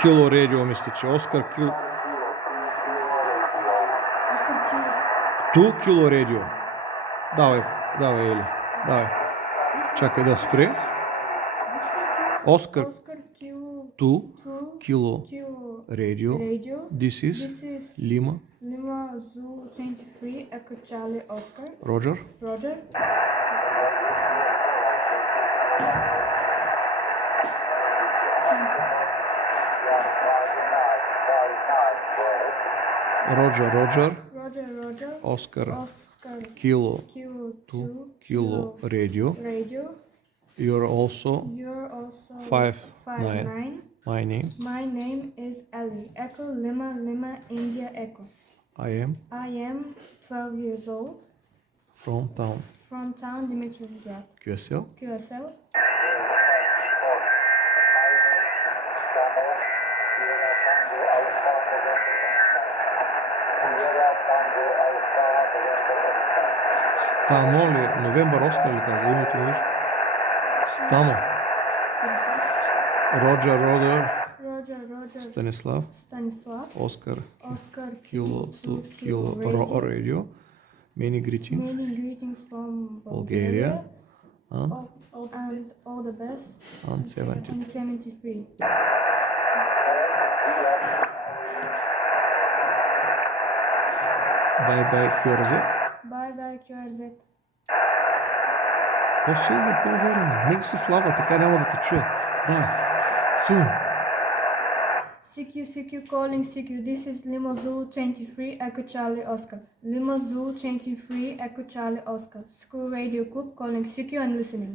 Кило радио, мисля, че Оскар Кило. Ту Кило радио. Давай, Ели. Давай. Чакай да спре. Оскар Ту Кило радио. This is Lima Zoo 23 Echo Charlie Oscar. Roger. Roger. Oscar Kilo 2 Kilo radio. You're also 5-9. My name is Ali. Echo Lima India Echo. I am 12 years old. From town Dimitrovgrad. QSL. Стано ли? Новембър Оскар ли каза? Името му беше? Стано. Роджер. Станислав. Оскар. Kilo 2 Kilo radio. Many greetings from Bulgaria. And all the best. And 73. Bye QRZ. Bye QRZ. По-силно, по-уверено. Много си слаба, така няма да те чуя. Да, силно. CQ calling CQ. This is Lima Zoo 23 Echo Charlie Oscar. Lima Zoo 23 Echo Charlie Oscar. School Radio Club calling CQ and listening.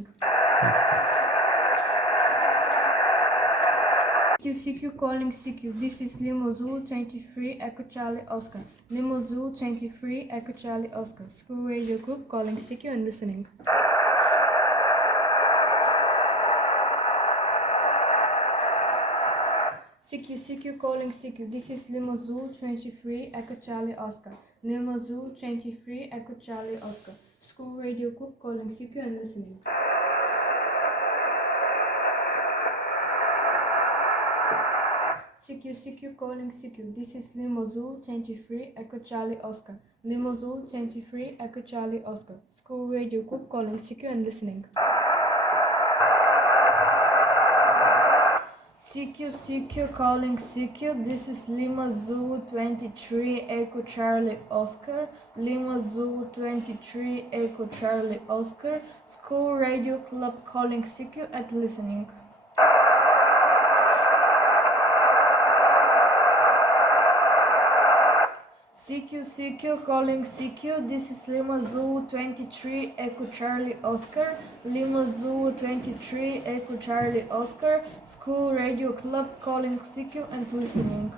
CQ calling CQ. This is Lima Zoo 23 Echo Charlie Oscar. Lima Zoo 23 Echo Charlie Oscar. School Radio Club calling CQ and listening. CQ calling CQ. This is Lima Zoo 23 Echo Charlie Oscar. Lima Zoo 23 Echo Charlie Oscar. School Radio Club calling CQ and listening. CQ calling CQ. This is Lima Zoo 23 Echo Charlie Oscar. Lima Zoo 23 Echo Charlie Oscar. School Radio Club calling CQ and listening. CQ calling CQ. This is Lima Zoo 23 Echo Charlie Oscar. Lima Zoo 23 Echo Charlie Oscar. School Radio Club calling CQ and listening. CQ calling CQ. This is Lima Zoo 23 Echo Charlie Oscar. Lima Zoo 23 Echo Charlie Oscar. School Radio Club calling CQ and listening.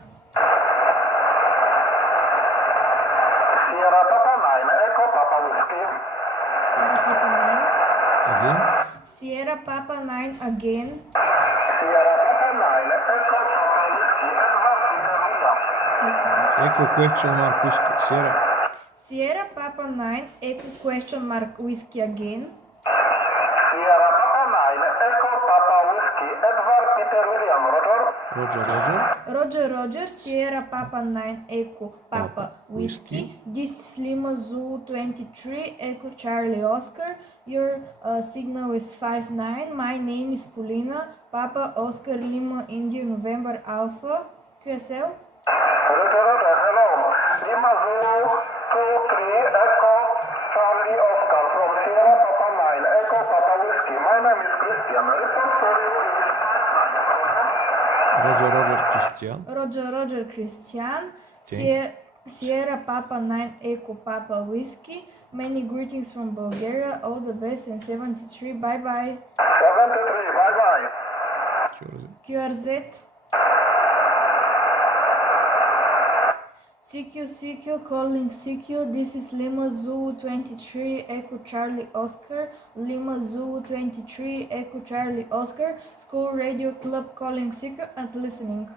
Sierra Papa 9 Echo Papa Whiskey. Sierra Papa 9. Again? Sierra Papa 9 again. Sierra Papa 9 Echo Papa Whiskey. Echo question mark whiskey. Sierra Papa 9 Echo question mark whiskey again. Sierra Papa 9 Echo Papa Whiskey. Edward Peter William Roger. Sierra Papa 9 Echo Papa Whiskey. This is Lima Zoo 23 Echo Charlie Oscar. Your signal is 5-9. My name is Polina. Papa Oscar Lima India November Alpha. QSL. Roger. Hello. Lima Zoo 23 Echo Charlie Oscar from Sierra Papa 9 Echo Papa Whiskey. My name is Christian. Report for you Roger Christian. Sierra Papa 9 Echo Papa Whiskey. Many greetings from Bulgaria. All the best in 73. Bye. 73. Bye. QRZ. CQ calling CQ. This is Lima Zoo 23 Echo Charlie Oscar. Lima Zoo 23 Echo Charlie Oscar. School Radio Club calling CQ and listening.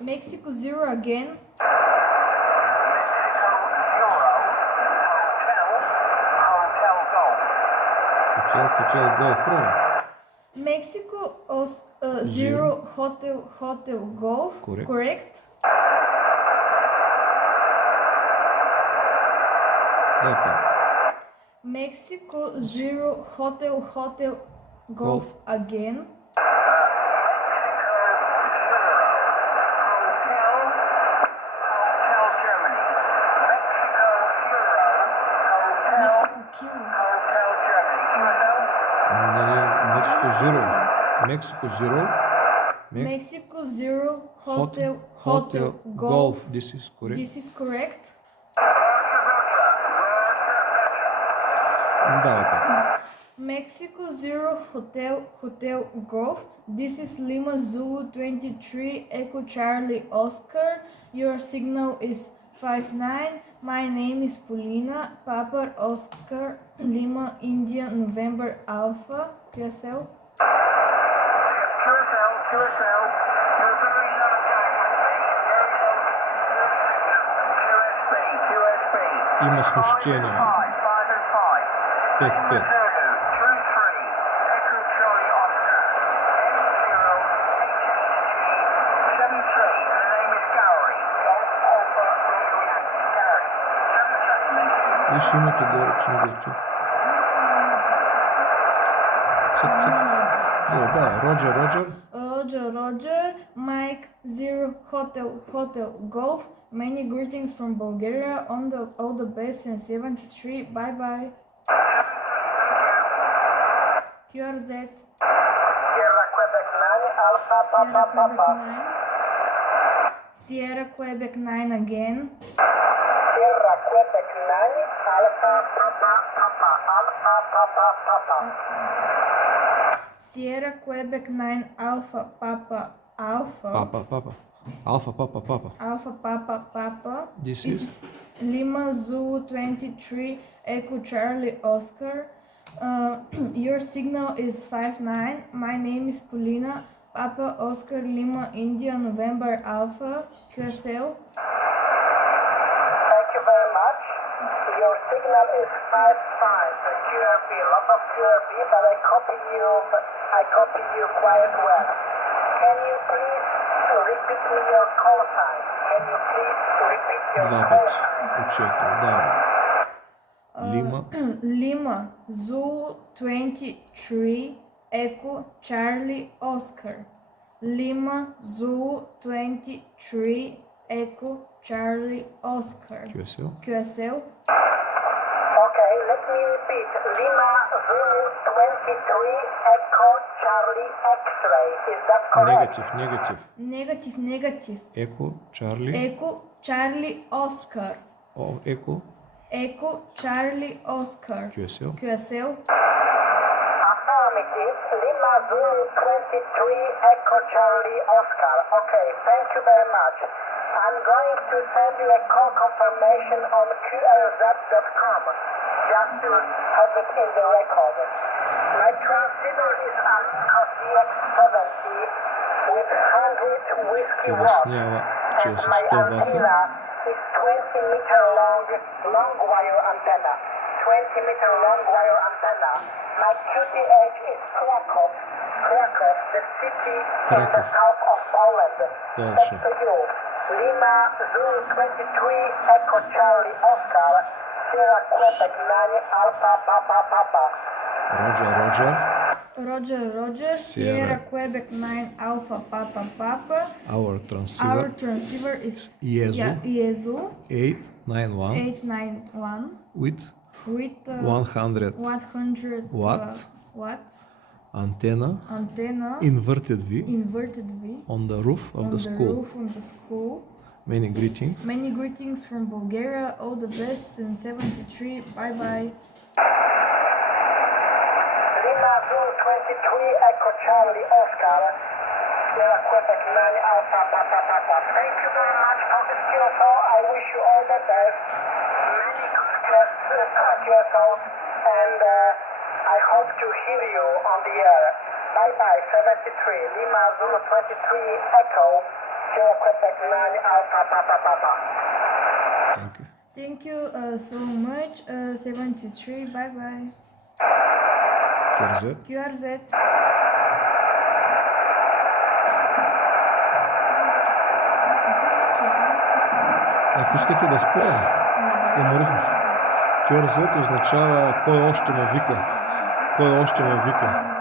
Mexico 0 again. Хотел Голф, пробвай. Mexico, Zero, Hotel Golf. Correct. Дай пак. Mexico, Zero, Hotel Golf again. Mexico, Kilo. Mexico Zero. Mexico Zero. Mexico, Zero, Hotel Golf. This is correct. This is correct. Давай пак. Mexico, Zero, Hotel Golf. This is Lima Zulu 23 Echo Charlie Oscar. Your signal is 59. My name is Polina. Papa Oscar Lima India November Alpha. QSL. Има смущение. 5-5. Виж името горе, че не го чух. Цък. Добре, давай. Roger, Mike, Zero, Hotel Golf. Many greetings from Bulgaria. All the best in 73. Bye. QRZ. Sierra Quebec 9, Alpha, Papa. Sierra Quebec 9 again. Sierra Quebec 9, Alpha, Papa. Alpha, Papa. Sierra Quebec 9 Alpha Papa. Papa. Alpha Papa. This is Lima Zulu 23 Echo Charlie Oscar. Your signal is 59. My name is Polina. Papa Oscar Lima India November Alpha. QSL. Thank you very much. Your signal is 55. The QRB, lot of QRB, but I copy you quite well. Can you please repeat me your call sign? Два пъти. Отчетливо. Давай. Lima Zulu 23 Echo Charlie Oscar. Lima Zulu 23 Echo Charlie Oscar. QSL. Okay, let me repeat. Lima Zulu 23 Echo Charlie X-ray. Is that correct? Negative. Echo Charlie Oscar. Echo Charlie Oscar. QSL. Affirmative. Lima Zulu 23 Echo Charlie Oscar. Okay, thank you very much. I'm going to send you a call confirmation on QLZ.com, just to have it in the record. My transceiver is Alpha CX70 with 100 whiskey watts, and my antenna is 20-meter long wire antenna. 20-meter long wire antenna. My QTH is Krakow, the city in the south of Poland. Thanks to you. Lima Zulu 23 Echo Charlie Oscar, Sierra Quebec 9 Alpha Papa. Roger, Sierra Quebec 9 Alpha Papa. Our transceiver is IESO 891 with 100 watts antenna inverted V on the roof of the school. Many greetings from Bulgaria. All the best in 73. Bye. Lima Zulu 23 Echo Charlie Oscar, Sierra Quebec 9 Alpha Papa. Thank you very much for this QSO. I wish you all the best. Many good QSOs, and I hope to hear you on the air. Bye, 73. Lima Zulu 23 Echo, Sierra Quebec 9 Alpha Papa. Thank you so much. 73. Bye. QRZ. QRZ. Ако искате да спорим, уморихме. QRZ означава кой още ме вика. Кой още ме вика.